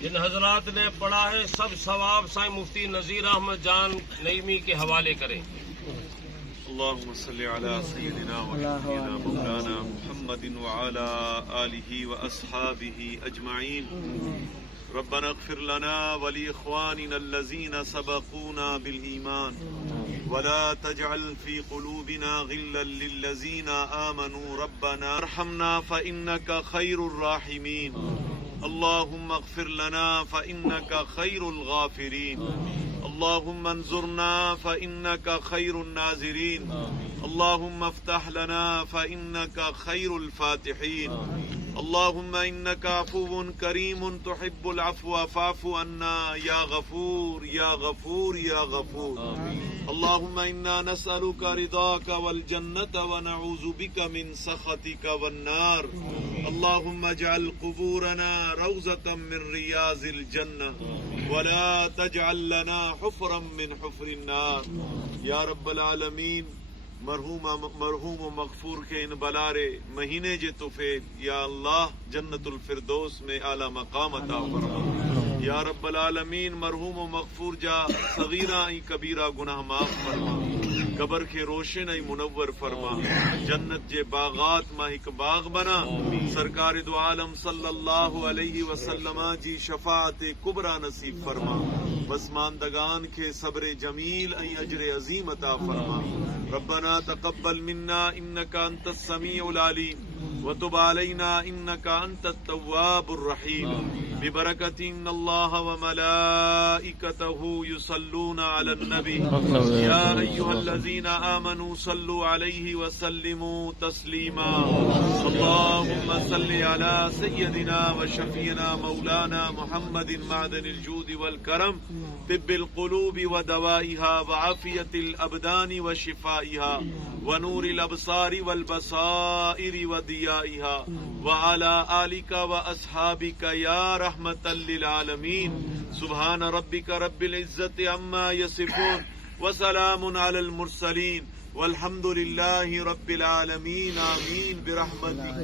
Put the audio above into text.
جن حضرات نے پڑھا ہے سب ثواب سائیں مفتی نذیر احمد جان نعیمی کے حوالے کریں۔ اللهم صل على سيدنا ونبينا مولانا محمد وعلى آله وأصحابه أجمعين ربنا اغفر لنا ولإخواننا الذين سبقونا بالإيمان ولا تجعل في قلوبنا غلا للذين آمنوا ربنا ارحمنا فإنك خير الراحمين اللهم اغفر لنا فإنك خير الغافرين اللهم انظرنا فإنك خير الناظرين اللهم افتح لنا فإنك خير الفاتحين اللهم إنك عفو كريم تحب العفو فاعف عنا يا غفور يا غفور يا غفور اللهم إنا نسألك رضاك والجنة ونعوذ بك من سخطك والنار اللهم اجعل قبورنا روضة من رياض الجنة ولا تجعل لنا حفرا من حفر النار یا رب العالمین مرحوم و مغفور کے ان بلارے مہینے جے توفیق یا اللہ جنت الفردوس میں اعلی مقام عطا فرما یا رب العالمین مرحوم و مغفور جا صغیرہ ای کبیرہ گناہ معاف فرما قبر کے روشن ای منور فرما جنت جے باغات ما ایک باغ بنا سرکار دو عالم صلی اللہ علیہ وسلم جی شفاعت کبرا نصیب فرما پسماندگان کے صبر جمیل ای اجر عظیم عطا فرما ربنا تقبل منا انك انت السميع العليم وتب علينا انك انت التواب الرحيم ببركة ان الله وملائكته يصلون على النبي يا ايها الذين امنوا صلوا عليه وسلموا تسليما اللهم صل على سيدنا وشفينا مولانا محمد معدن الجود والكرم طب القلوب ودوائها وعافية الابدان وشفائها ونور الابصار والبصائر وضيائها وعلى آلك واصحابك يا رحمة للعالمين سبحان ربك رب العزة عما يصفون وسلام على المرسلين والحمد لله رب العالمين آمين برحمتك